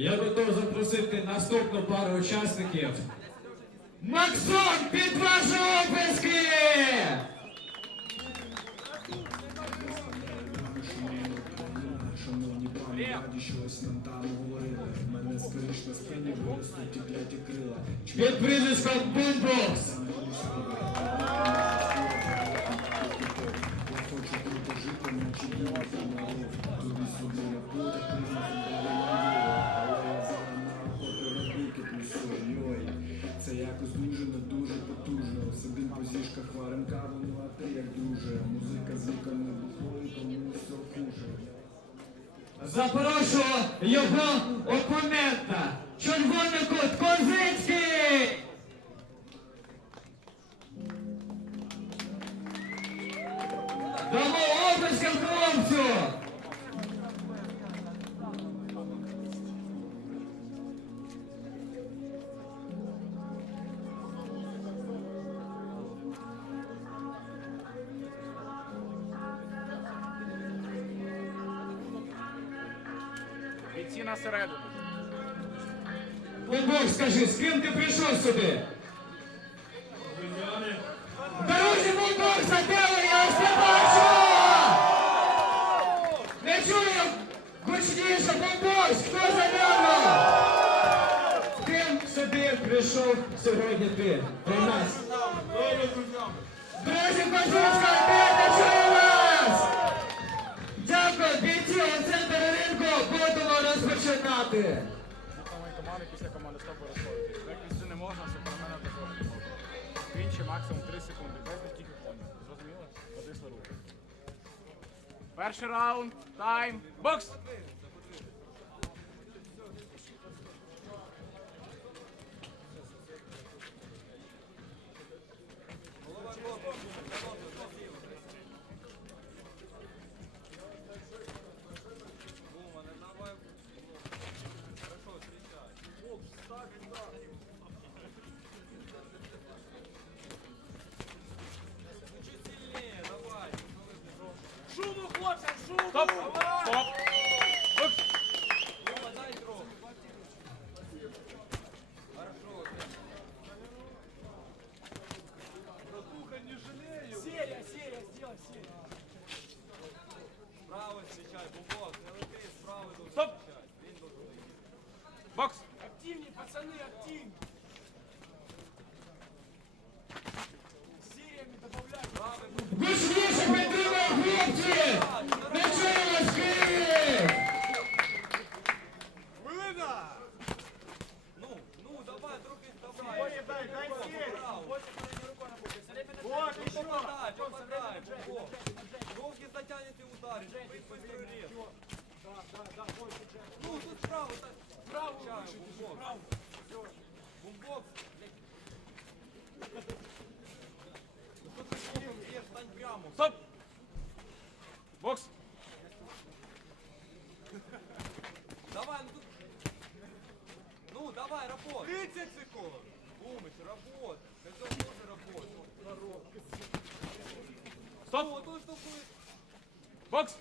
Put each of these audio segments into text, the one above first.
Я готов запросити наступну пару учасників. Максон під ваші описки! Щось нам там говорили. В мене скоріш на спині виростуть тікляті крила. Під прізвиськом Бумбокс! запрошував його опонента. бійці на середину. Бог, скажи, з ким ти прийшов сюди? Друзі, бо Бог за тебе, я все бачу! Не чую гучніше, бульдог, хто забив? З ким сюди прийшов сьогодні ти? До нас. First round, time, box! Top. Бумбокс! Стоп! Бокс! Давай, ну тут... Ну, давай, работай! 30 секунд! Умыч, работай! Это тоже работает! Стоп! Бокс!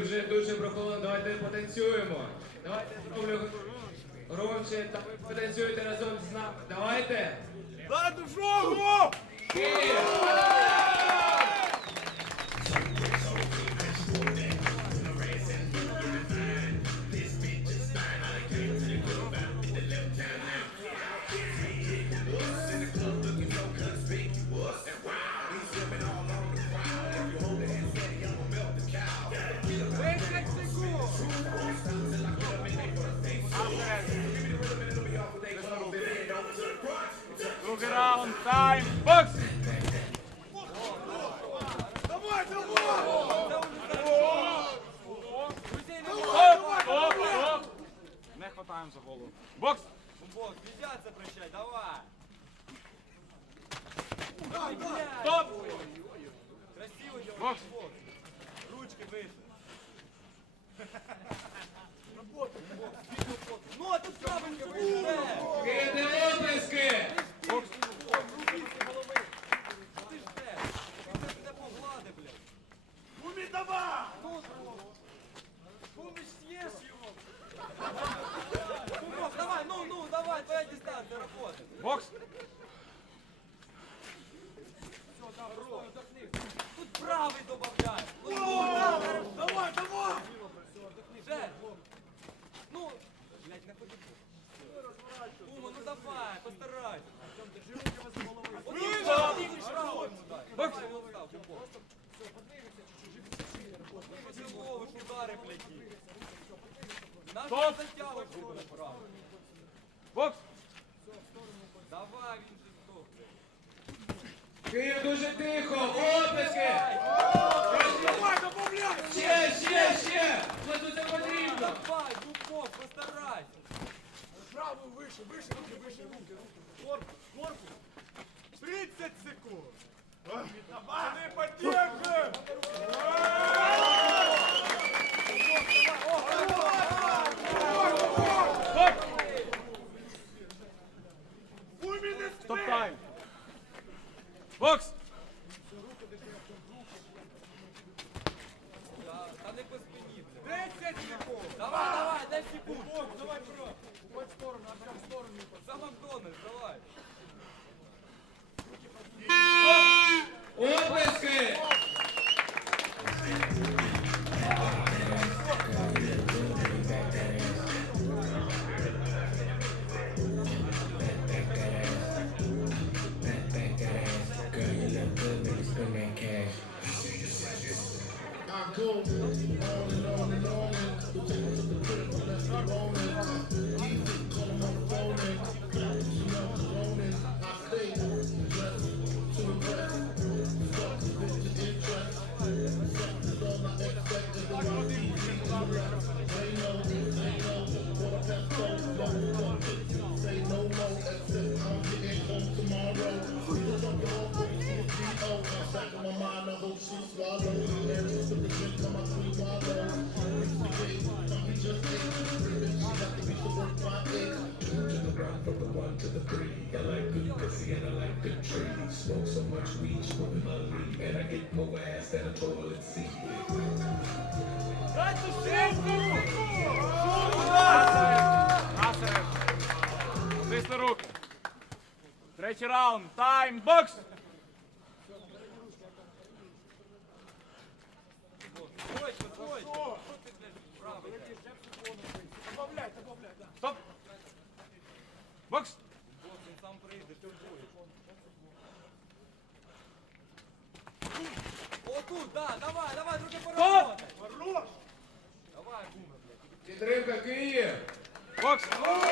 вже дуже прохолодно. Давайте потанцюємо. Давайте зроблю громче та ви потанцюєте разом з нами. Давайте. За душу! Київ! За голову. Бокс! Бумбок, нельзя це прощай, давай. ой. Красиво делаешь, Бокс. Ручки выше. Ну, а тут слабенько выше. Оплески! Ума, ну давай, постарайся. Вот ты же право ему дай. Давай его встав, Бумбок. Ну, вы ж удары, блядь. Наш Стоп! затягиваешь его направо. Бокс! Давай, він же здох, блядь. Київ дуже тихо! Оплески! Право выше, выше, руки, выше, руки, руки. Корпус, корпус. 30 секунд. Давай! Не поддержим! and I like good trees. Smoke so much weed, smoking my leaf, and I get more ass than a toilet seat. Дайте 6 секунд! Насеред! Стисни руки! Третій раунд! Тайм! Бокс! Да, давай, давай, руки поработай. Хорош! Давай, бумер, блядь. Підтримка Київ! Бокс! Давай,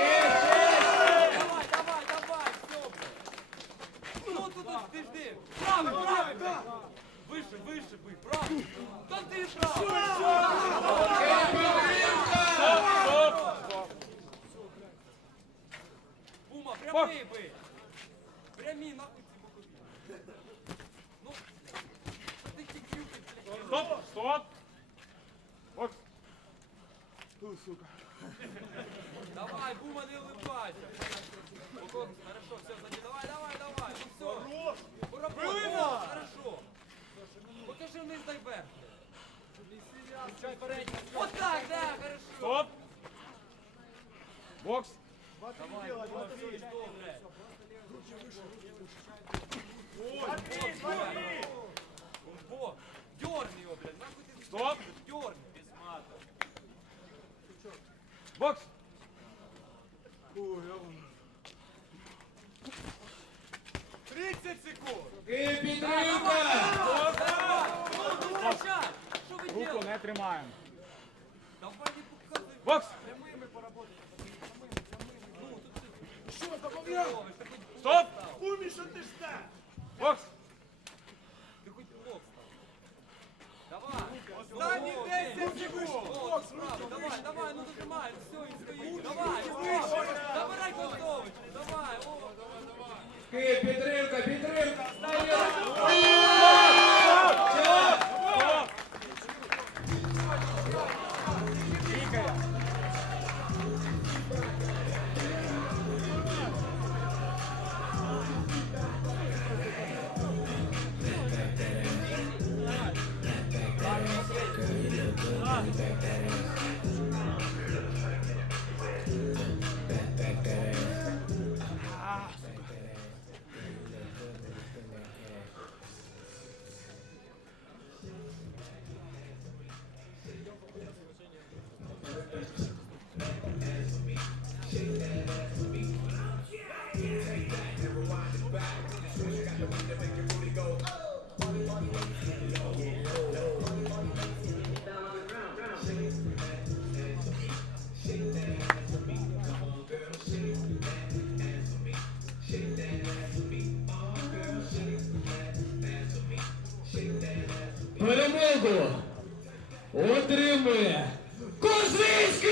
давай, давай, все, блядь. Ну, тут, тут, ти жди. Правий, правий, да. Вище, вище, бий, правий. Та ти правий. Стоп! Бума, прямий бий. Прямі, нахуй ці бокові. Ну, що ти тільки, блядь. Стоп! Стоп! Бокс! Давай, Бума, не улыбайся. Хорошо, все, сзади. Давай, давай, давай. Ну все. Хорош! Поработай. Хорошо. Покажи вниз дай вверх. Вот так, да, хорошо. Стоп! Бокс! Давай, Бума, все, что, блядь. Смотри, смотри! Бумбо, дерни его, блядь. Нахуй ты Стоп! дерни. Без мата. Бокс! — 30 секунд! Київ підтримка! Давай. Ну, ну, кричать. Что вы Руку делаете? не тримаємо. Давай не показывай. Бокс! Прямими поработай. Ну, тут ты Що, добавляй? ловишь, ты хоть Стоп! Умі, що ти ждеш? Бокс! Останні 10 секунд. Давай, давай, ну дотримай, все, він стоїть. Давай, забирай Костович. Давай, о, давай, давай. Підтримка, підтримка, стає. Перемогу отримує Козицький!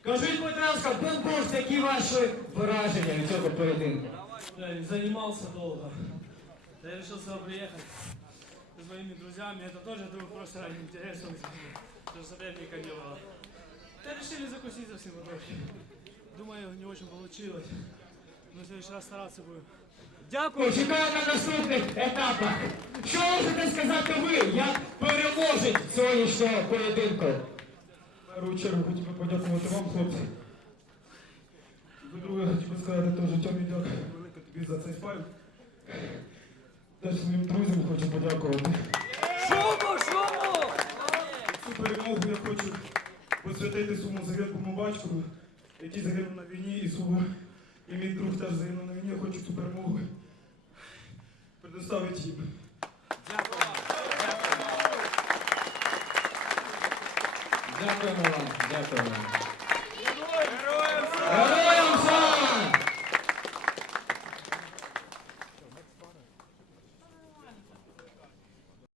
Скажіть, будь ласка, Бомбос, які ваші враження від цього поєдинку? Бля, занимался долго. Я решил сюда приехать с моими друзьями. Это тоже было просто ради интереса. Даже соперника не было. Да решили закусить совсем трохи. Думаю, не очень получилось. В следующий раз стараться будем. Дякую! Чекаю на наступних етапах. Що можете сказати ви, як переможець сьогоднішнього поєдинку? В першу чергу хотів би подякувати вам, хлопці. По-друге, хотів би сказати теж Тьомі дякую велике тобі за цей спарринг. Теж своїм друзям хочу подякувати. Шуму, шуму! Цю перемогу я хочу посвятити своєму загиблому батькові, який загинув на війні, і свого і мій друг теж загинув на війні. Я хочу цю перемогу предоставити їм. Дякую. Дякуємо вам, дякуємо.